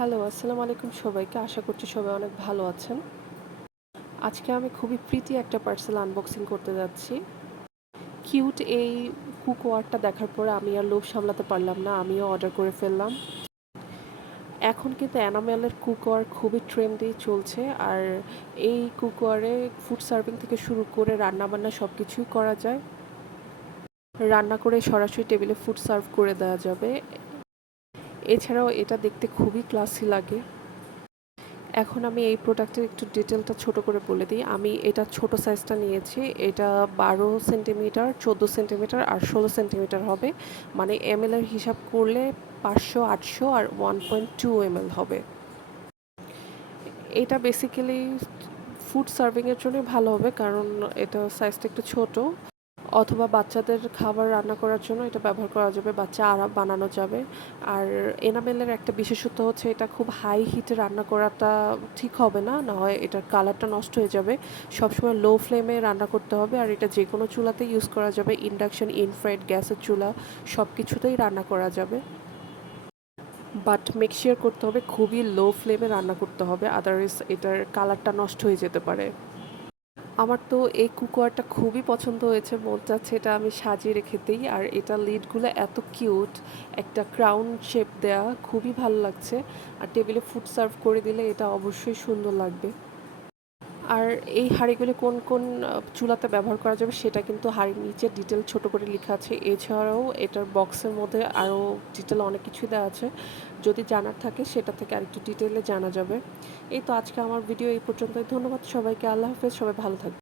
Hello, আসসালামু আলাইকুম সবাইকে। আশা করছি সবাই অনেক ভালো আছেন। আজকে আমি খুবই প্রীতি একটা পার্সেল আনবক্সিং করতে যাচ্ছি। কিউট এই কুকওয়্যারটা দেখার পরে আমি আর লোভ সামলাতে পারলাম না। আমিও অর্ডার করে ফেললাম। এখন কিন্তু এনামেলের কুকওয়্যার খুবই ট্রেন্ডি চলছে। আর এই কুকওয়্যারে ফুড সার্ভিং থেকে শুরু করে রান্নাবান্না সব কিছুই করা যায়। রান্না করে সরাসরি টেবিলে ফুড সার্ভ করে দেওয়া যাবে। এছাড়াও এটা দেখতে খুবই ক্লাসি লাগে। এখন আমি এই প্রোডাক্টের একটু ডিটেলটা ছোট করে বলে দিই। আমি এটা ছোট সাইজটা নিয়েছি। এটা 12 সেন্টিমিটার, 14 সেন্টিমিটার আর 16 সেন্টিমিটার হবে। মানে এমএল এর হিসাব করলে 500, 800 আর 1.2 এমএল হবে। এটা বেসিক্যালি ফুড সার্ভিংয়ের জন্য ভালো হবে, কারণ এটা সাইজটা একটু ছোট। অথবা বাচ্চাদের খাবার রান্না করার জন্য এটা ব্যবহার করা যাবে, বাচ্চা আরাম বানানো যাবে। আর এনামেলের একটা বিশেষত্ব হচ্ছে এটা খুব হাই হিটে রান্না করাটা ঠিক হবে না, না হয় এটার কালারটা নষ্ট হয়ে যাবে। সবসময় লো ফ্লেমে রান্না করতে হবে। আর এটা যে কোনো চুলাতে ইউজ করা যাবে, ইন্ডাকশন, ইনফ্রারেড গ্যাসের চুলা সব কিছুতেই রান্না করা যাবে। বাট মেক শিওর করতে হবে খুবই লো ফ্লেমে রান্না করতে হবে, আদারওয়াইজ এটার কালারটা নষ্ট হয়ে যেতে পারে। আমার তো এই কুকওয়্যারটা খুবই পছন্দ হয়েছে, মন চাচ্ছে এটা আমি সাজিয়ে রেখে দিই। আর এটা লিডগুলো এত কিউট, একটা ক্রাউন শেপ দেয়া, খুবই ভালো লাগছে। আর টেবিলে ফুড সার্ভ করে দিলে এটা অবশ্যই সুন্দর লাগবে। আর এই হাঁড়িগুলি কোন কোন চুলাতে ব্যবহার করা যাবে সেটা কিন্তু হাঁড়ির নিচে ডিটেল ছোট করে লেখা আছে। এছাড়াও এটার বক্সের মধ্যে আরও ডিটেল অনেক কিছুই দেওয়া আছে। যদি জানার থাকে সেটা থেকে আরেকটু ডিটেলে জানা যাবে। এই তো আজকে আমার ভিডিও এই পর্যন্তই। ধন্যবাদ সবাইকে। আল্লাহ হাফেজ। সবাই ভালো থাকবে।